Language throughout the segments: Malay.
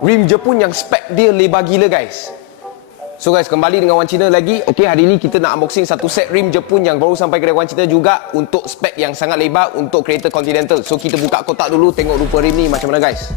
Rim Jepun yang spek dia lebar gila guys. So guys, kembali dengan Wan Cina lagi. Okay, hari ni kita nak unboxing satu set rim Jepun yang baru sampai kedai Wan Cina juga untuk spek yang sangat lebar untuk kereta Continental. So kita buka kotak dulu, tengok rupa rim ni macam mana guys.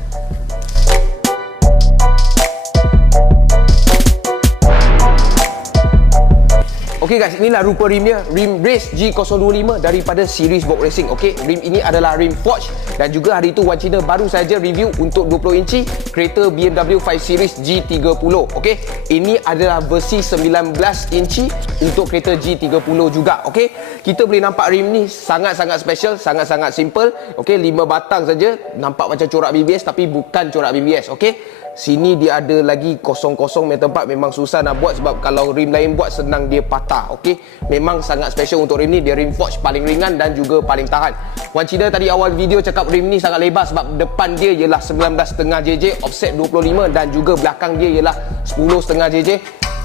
Okey guys, inilah rupa rim dia, rim Race G025 daripada series box racing. Okey, rim ini adalah rim forged dan juga hari itu Wan Cina baru saja review untuk 20 inci kereta BMW 5 Series G30. Okey, ini adalah versi 19 inci untuk kereta G30 juga. Okey, kita boleh nampak rim ni sangat-sangat special, sangat-sangat simple. Okey, 5 batang saja, nampak macam corak BBS tapi bukan corak BBS. Okey, sini dia ada lagi kosong-kosong punya tempat, memang susah nak buat sebab kalau rim lain buat senang dia patah. Okey, memang sangat special untuk rim ni, dia rim forged paling ringan dan juga paling tahan. Wan Cina tadi awal video cakap rim ni sangat lebar sebab depan dia ialah 19.5 JJ offset 25 dan juga belakang dia ialah 10.5 JJ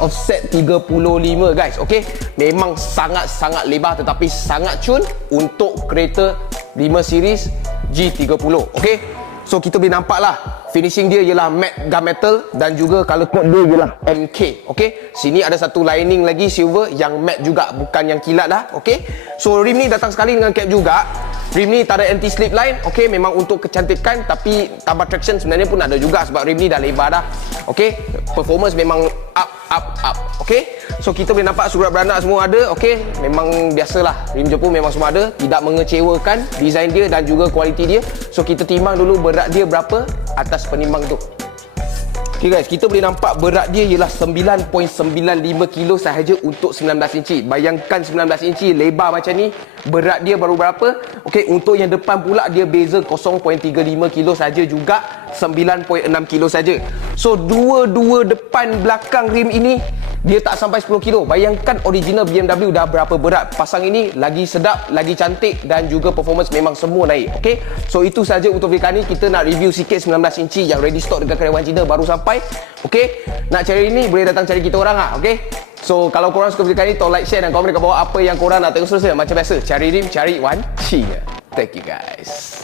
offset 35 guys. Okey, memang sangat-sangat lebar tetapi sangat cun untuk kereta 5 series G30. Okey, so kita boleh nampak lah finishing dia ialah matte gunmetal dan juga color code dia ialah MK. Okey, sini ada satu lining lagi silver yang matte juga, bukan yang kilat lah. Okey, so rim ni datang sekali dengan cap juga. Rim ni tak ada anti slip line. Okey, memang untuk kecantikan tapi tambah traction sebenarnya pun ada juga sebab rim ni dah lebar dah. Okey, performance memang up. Okey, so kita boleh nampak surat beranak semua ada. Okey, memang biasalah rim Jepun memang semua ada, tidak mengecewakan design dia dan juga kualiti dia. So kita timbang dulu berat dia berapa atas penimbang tu. Okay guys, kita boleh nampak berat dia ialah 9.95 kilo sahaja untuk 19 inci. Bayangkan 19 inci lebar macam ni, berat dia baru berapa? Okey, untuk yang depan pula dia beza 0.35 kilo saja juga, 9.6 kilo saja. So dua-dua depan belakang rim ini dia tak sampai 10 kilo. Bayangkan original BMW dah berapa berat. Pasang ini lagi sedap, lagi cantik dan juga performance memang semua naik. Okey, so itu saja untuk video kali ni. Kita nak review sikit 19 inci yang ready stock dekat kedai Wan Cina baru sampai. Okey, nak cari ni boleh datang cari kita orang lah. Okey, so kalau korang suka video kali ni, tolong like, share dan komen dekat bawah apa yang korang nak tengok seterusnya. Macam biasa, cari rim, cari Wan Cina. Thank you guys.